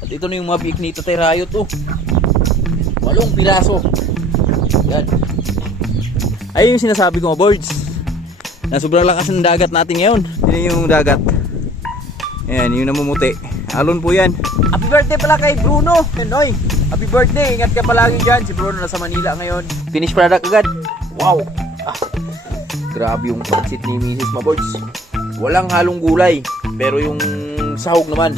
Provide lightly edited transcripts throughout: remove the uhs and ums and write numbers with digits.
At ito na yung mga biik ni Tatay Rayot, oh. 8 piraso. Yan. Ayun yung sinasabi ko mga birds, na sobrang lakas ng dagat natin ngayon. Yun yung dagat. Ayan, yung namumuti. Alon po yan. Happy birthday pala kay Bruno. Noy, happy birthday. Ingat ka palagi dyan. Si Bruno nasa Manila ngayon. Finish product agad. Wow. Grabe yung pansit ni Mrs. Maboys. Walang halong gulay. Pero yung sahog naman.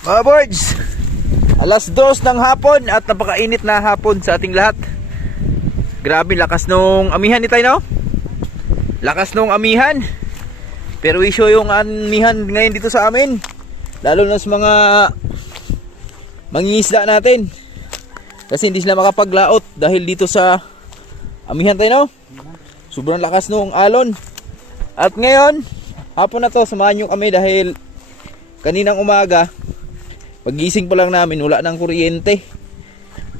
Mga birds, alas 2 ng hapon at napakainit na hapon sa ating lahat. Grabe, lakas nung amihan ni tayo, no? Lakas nung amihan. Pero issue yung amihan ngayon dito sa amin. Lalo na sa mga mangingisda natin. Kasi hindi sila makapaglaot dahil dito sa amihan tayo, no? Sobrang lakas nung alon. At ngayon, hapon na to, samahan nyo kami dahil kaninang umaga, pagising pa lang namin, wala nang kuryente.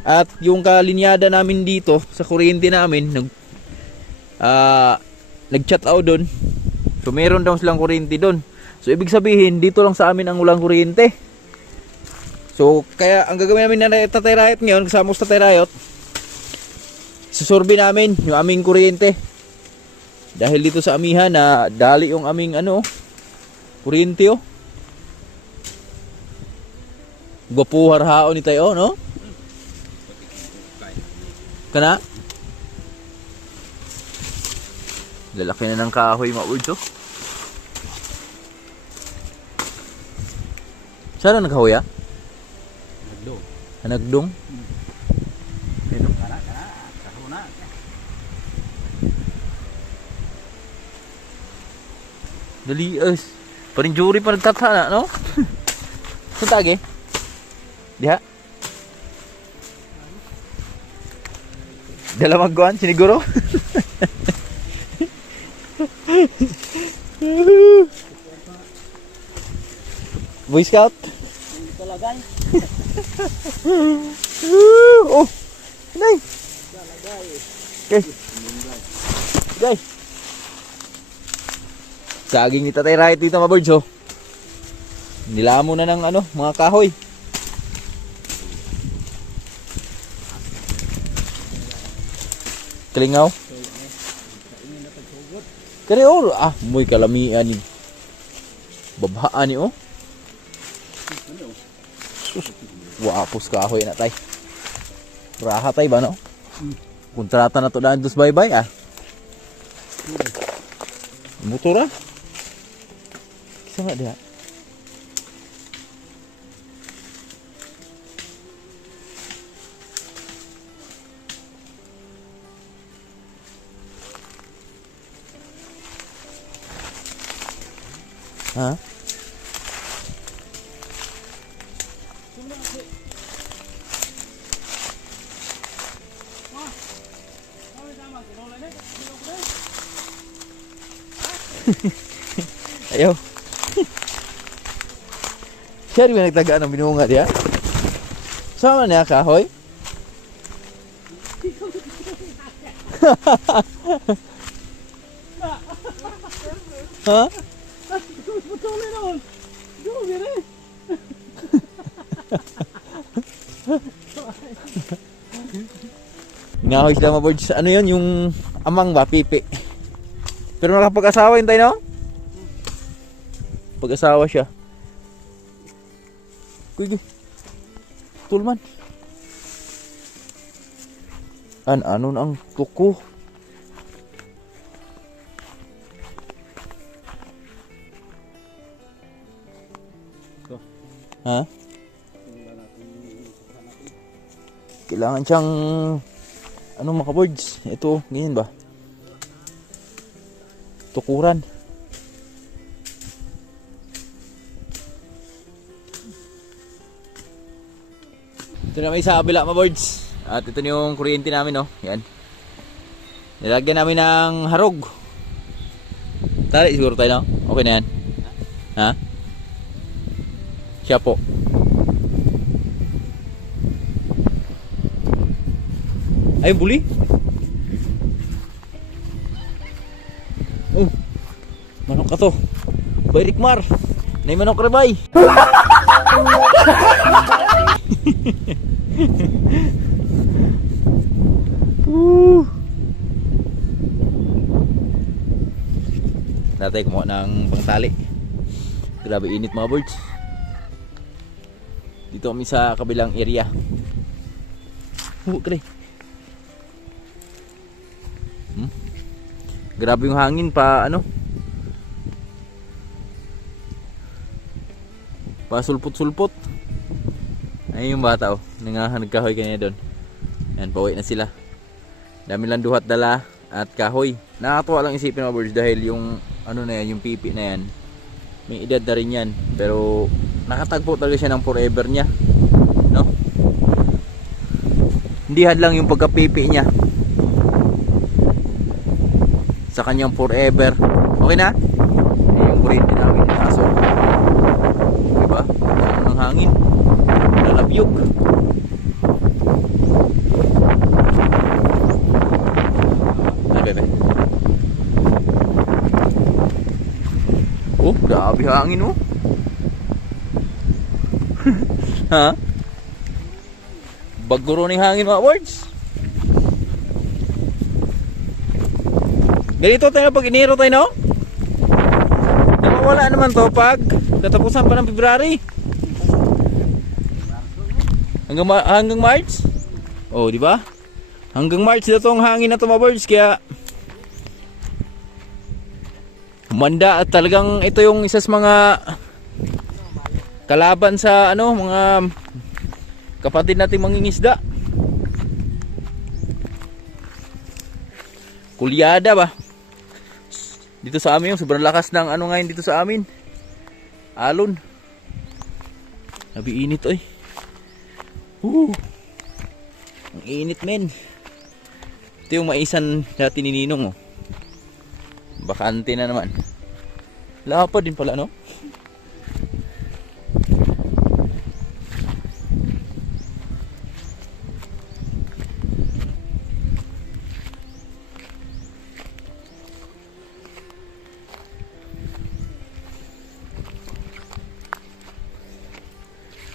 At yung kalinyada namin dito sa kuryente namin, nag-chat out doon. So meron daw silang kuryente doon. So ibig sabihin, dito lang sa amin ang walang kuryente. So kaya ang gagawin namin na Tatay Rayot ngayon, kasama sa Tatay Rayot, susurvey namin yung aming kuryente. Dahil dito sa amihan na dali yung aming kuryente, oh. Gwapuhar haon ni tayo, no? Kana? Lalaki na ng kahoy, ma-urds, oh. Saan na nagkahoy, ah? Nagdong. Nagdong? Nagdong, kana. Kahuna. Dali, paring jury pa nagtatana, no? Saan tagi? Diha? Dalawang guwan, siniguro? Boy Scout? Hindi talagay. Oh! Nay! Okay. Okay. Saging ni Tatay Rayot dito, mga birds, oh. Nilamo na ng mga kahoy. Kalingaw. Kani muy kalamian ni. Babhaan ni, oh. Sus, wapos kahoy na tay. Raha tay ba, no? Kontrata na to daan dos bye-bye, ah. Motor, ah. Kisa nga diha. Ha? Ayaw. Siya rin ba nagtagaan ng binunga diya? Sama niya kahoy? Ha? Ngahoy sila, mga birds. Ano yun? Yung amang ba? Pipi. Pero nakapag-asawa yun tayo, no? Pag-asawa siya. Kuy, tulman. Ano ang tuko? Ha? Kailangan siyang mga birds. Ito, ganyan ba? Tukuran. Ito na may sa kabila, mga birds. At ito na yung kuryente namin, no? Yan. Nilagyan namin ng harog. Tari siguro tayo, no? Okay na yan. Ha? Siya po. Ay, buli. Manok ka to. Bay Rikmar. Nay manok ra bay. Natay kumuha ng pangtali. Grabe init mga birds. Dito kami sa kabilang area. Kre. Grabe yung hangin pa ano. Pa sulpot-sulpot. Ayun yung bata oh. Nagkahoy kanina doon. Yan, pauwi na sila. Dami lang duhat dala at kahoy. Nakakatuwa lang isipin mga birds dahil yung ano na yan, yung pipi na yan. May edad na rin yan. Pero nakatagpo talaga siya ng forever niya. No? Hindi hadlang yung pagkapipi niya sa kanyang forever. Okay na? Yung kuryente namin yung aso. Diba? Ang hangin. Nalabyog. Ay, bebe. Oh, grabe hangin oh. Ha? Baguro ng hangin mga words. Ganito tayo pag iniro tayo no? Nawawala naman to pag katapusan pa ng February. Hanggang March? Oh, di ba? Hanggang March na tong hangin na to mga birds kaya manda at talagang ito yung isa sa mga kalaban sa ano, mga kapatid nating mangingisda. Kulyada ba? Dito sa amin yung sobrang lakas ng ano ngayon dito sa amin. Alon. Nabi init oy. Ang init men. Ito yung maisan dati ni Ninong oh. Bakante na naman. Lapad din pala no?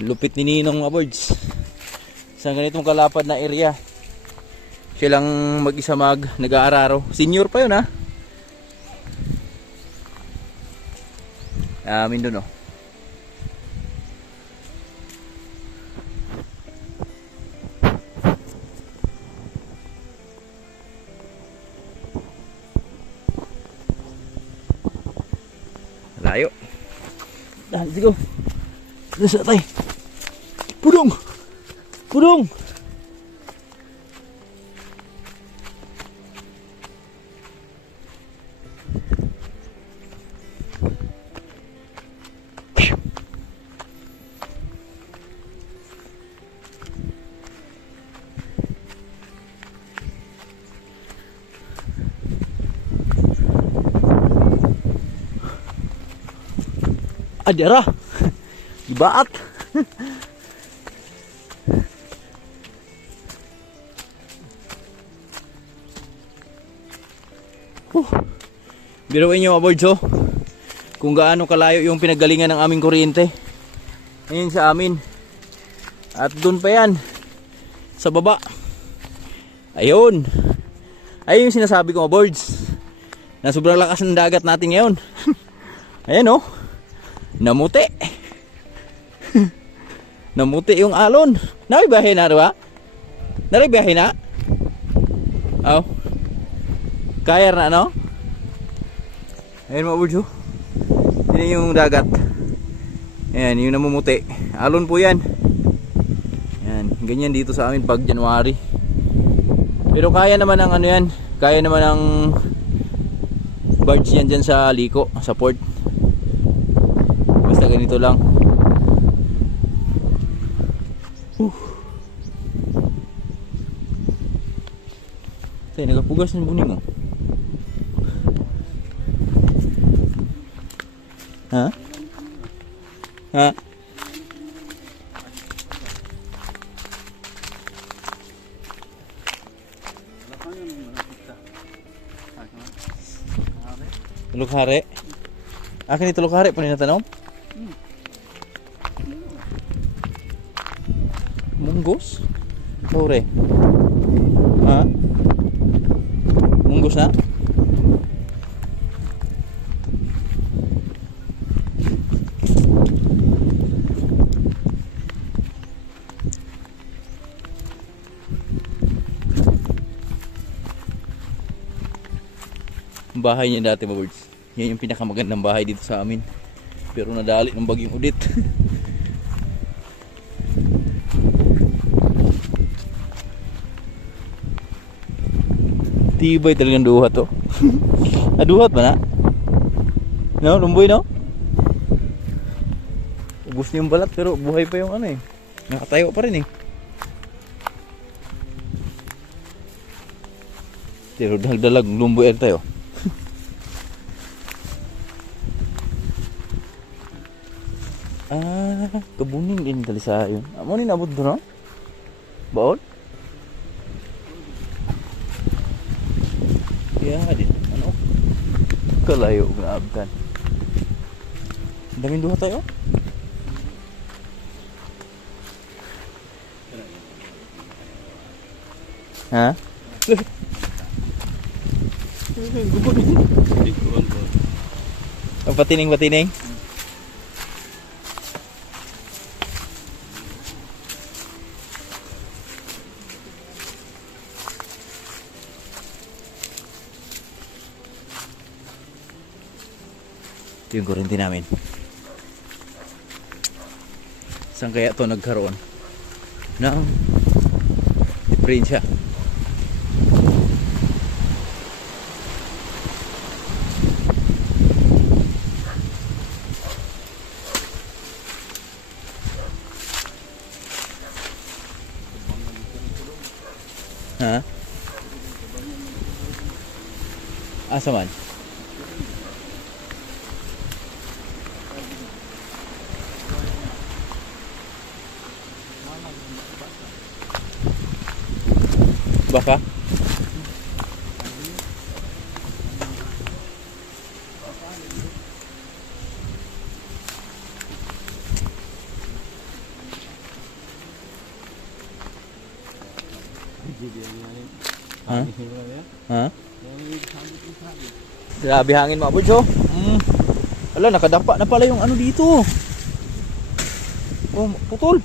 Lupit ni Ninong mga birds. Sa ganitong kalapad na area. Siya lang mag-isa nag-aararo. Senior pa yun ha. Amin dun oh. Layo. Let's go. Let's go. Pudong! Pudong! Adira! Ibaat! Biruin nyo mga birds oh, kung gaano kalayo yung pinagalingan ng aming kuryente. Ayun sa amin. At doon pa yan sa baba. Ayun. Ayun yung sinasabi ko mga birds, na sobrang lakas ng dagat natin ngayon. Ayan oh, namuti. Namuti yung alon. Naribahe na diba? Naribahe na? Oh. Kaya na no? Ayan mga birds oh. Yan yung dagat. Ayan yung namumuti. Alon po yan. Ayan. Ganyan dito sa amin pag January. Pero kaya naman ang ano yan. Kaya naman ang barge yan dyan sa liko. Sa port. Basta ganito lang. Tay, nagapugas ng buning oh. Ha? Ha? Tulog hari. Akin ni tulog hari pa nila tanong. Munggos? Tore. Ha? Munggos na? Bahay niya dati mga birds. Yan yung pinakamagandang bahay dito sa amin. Pero nadali ng bagyong Udit. Tibay talagang duhat to. Duhat ba na? No, lumboy no? Ubus niya yung balat pero buhay pa yung ano eh. Nakatayo pa rin eh. Pero dagdalag lumboy tayo. Kabunin din dali sa yun. Amo ni nabot doon, no? Baon? Kaya din, ano? Kalayo nga abdan. Daming duha tayo? Ha? Patining. Ito yung kuryente namin. Saan kaya ito nagkaroon ng diferensya? Ha? Asa man? Baka? Ha? Ha? Grabe hangin mga bods, oh. Ala, nakadapa na pala yung ano dito. Oh, putol.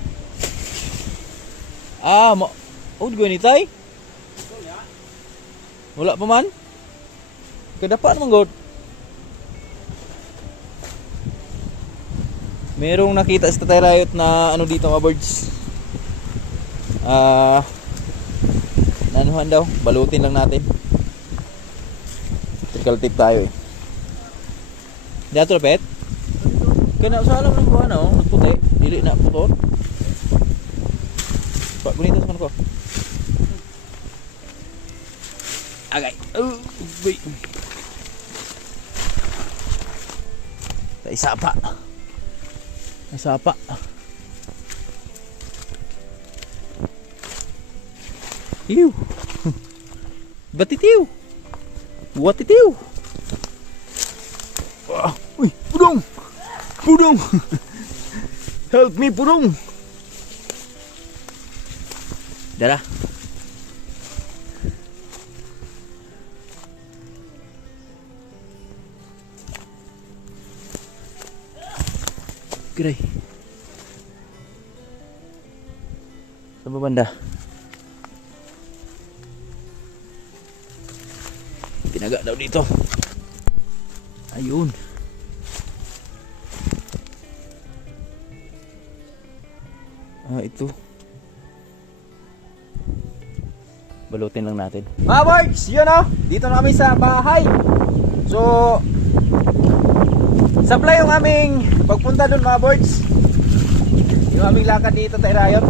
Ganitay? Wala pa man? Kadapa naman god. Merong nakita sa Tatay Riot na ano dito mga birds. Nanuhan daw, balutin lang natin. Trickle tip tayo eh. Dato na pet? Kaya sa alam ng buwan na oh, nagputi. Dili na puton. Pak, gunito sa ko. Agay. Isapa. Iw. Batitiw. Watitiw. Uy, pudong. Help me, pudong. Dara. Kiray. Saan ba banda? Tinaga daw dito. Ayun. Ito. Balutin lang natin. Mga birds, yun o. Dito na kami sa bahay. So, supply yung aming pagpunta dun mga birds. Yung aming lakad dito Tatay Riot.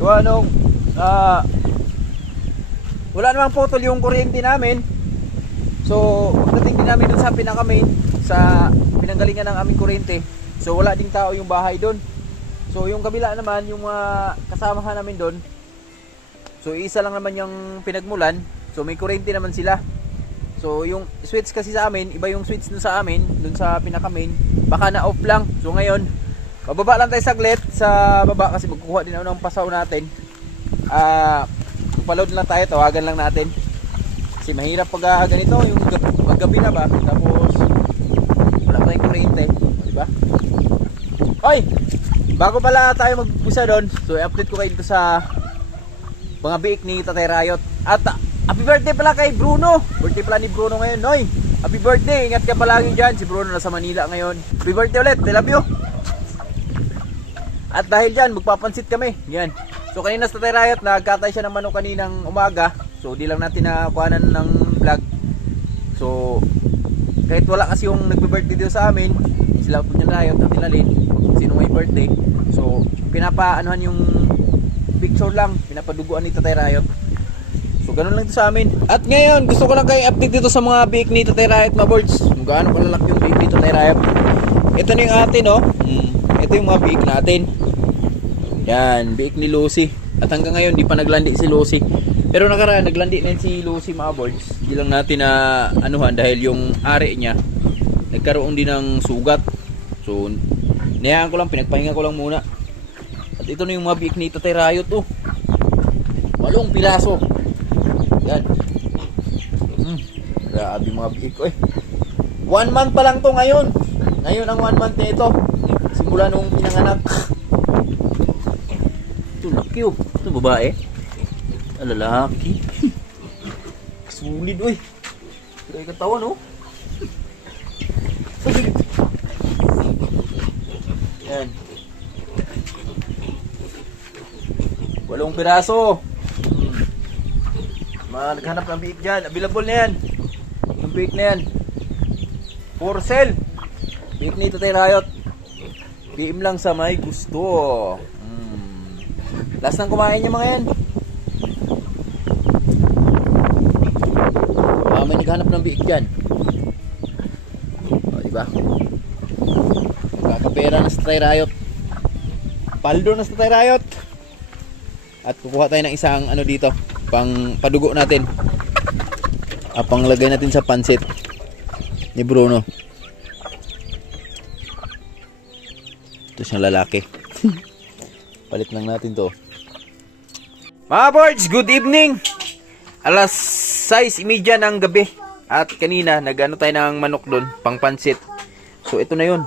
Kung anong wala namang putol yung kuryente namin. So pagdating din namin dun sa pinaka-main, sa pinanggalingan ng aming kuryente, so wala ding tao yung bahay dun. So yung kabila naman, yung mga kasamahan namin dun, so isa lang naman yung pinagmulan. So may kuryente naman sila. So yung switch kasi sa amin, iba yung switch dun sa amin, dun sa pinaka main, baka na off lang. So ngayon, bababa lang tayo saglit sa baba kasi magkukuha din ako ng pasaw natin. Paload lang tayo, tawagan lang natin. Kasi mahirap pag ganito, yung paggabi na ba, tapos wala tayong kuryente, di ba? Oy! Bago pala tayo mag-usa doon, so i-update ko kayo dito sa mga biik ni Tatay Rayot. At happy birthday pala kay Bruno! Birthday pala ni Bruno ngayon, Noy! Happy birthday! Ingat ka palagi dyan. Si Bruno nasa Manila ngayon. Happy birthday ulit! I love you! At dahil dyan, magpapansit kami. Yan. So kanina sa Tatay Rayot, nagkatay siya ng manok kaninang umaga. So di lang natin nakuhanan ng vlog. So kahit wala kasi yung nagbe-birthday dito sa amin, sila po niya Rayot at Tilalin, sino may birthday. So pinapaanuhan yung picture lang, pinapaduguan ni Tatay Rayot. So ganun lang ito sa amin. At ngayon, gusto ko lang kayong update dito sa mga biik ni Tatay Rayot, mga boards. Kung gaano kalalaki yung biik ni Tatay Rayot. Ito na yung atin, oh. Ito yung mga biik natin. Yan, biik ni Lucy. At hanggang ngayon, di pa naglandi si Lucy. Pero nakaraan, naglandi na si Lucy, mga boards. Hindi lang natin na anuhan dahil yung ari niya nagkaroon din ng sugat. So, niyayaan ko lang, pinagpahinga ko lang muna. At ito na yung mga biik ni Tatay Rayot, oh. 8 piraso. Yan. Grabe mga biik ko, eh. 1 month pa lang to ngayon. Ngayon ang 1 month na ito. Simula nung pinanganak. Ito laki, oh. Ito babae. Lalaki. Sulit, oy. Kaya katawan, oh. Yan. 8 piraso. Naghanap ng biik dyan. Available na yan. Yung biik na yan. For sale. Biik ni Tatay Rayot. PM lang sa may gusto. Last nang kumain niya mga yan. May naghanap ng biik dyan. O, diba? Kakapera na sa Tatay Rayot. Paldo na sa Tatay Rayot. At kukuha tayo ng isang ano dito, pang padugo natin. Pang lagay natin sa pansit ni Bruno. Ito siyang lalaki. Palit lang natin to. Mga boards, good evening. Alas 6:30 ng gabi. At kanina nag-ano tayo ng manok doon, pang pansit. So ito na yun.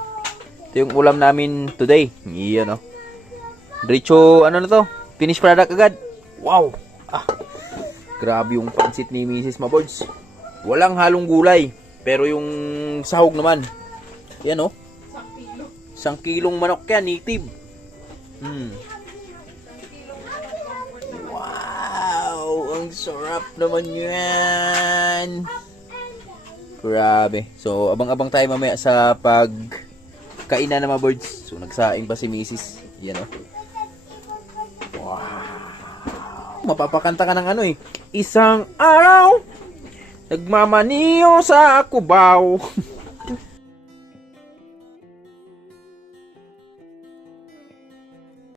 Ito yung ulam namin today. Iyan, oh. Diretso, ano na to? Finished product agad. Wow. Grabe yung pansit ni Mrs. Maboards. Walang halong gulay. Pero yung sahog naman. Yan, oh. 1 kilong manok yan, native. Wow. Ang sarap naman yan. Grabe. So, abang-abang tayo mamaya sa pagkainan ng mga birds. So, nagsaing pa si Mrs. Yan, oh. Wow. Mapapakanta ka ng ano, eh. Isang araw, nagmamaniyo sa Cubao.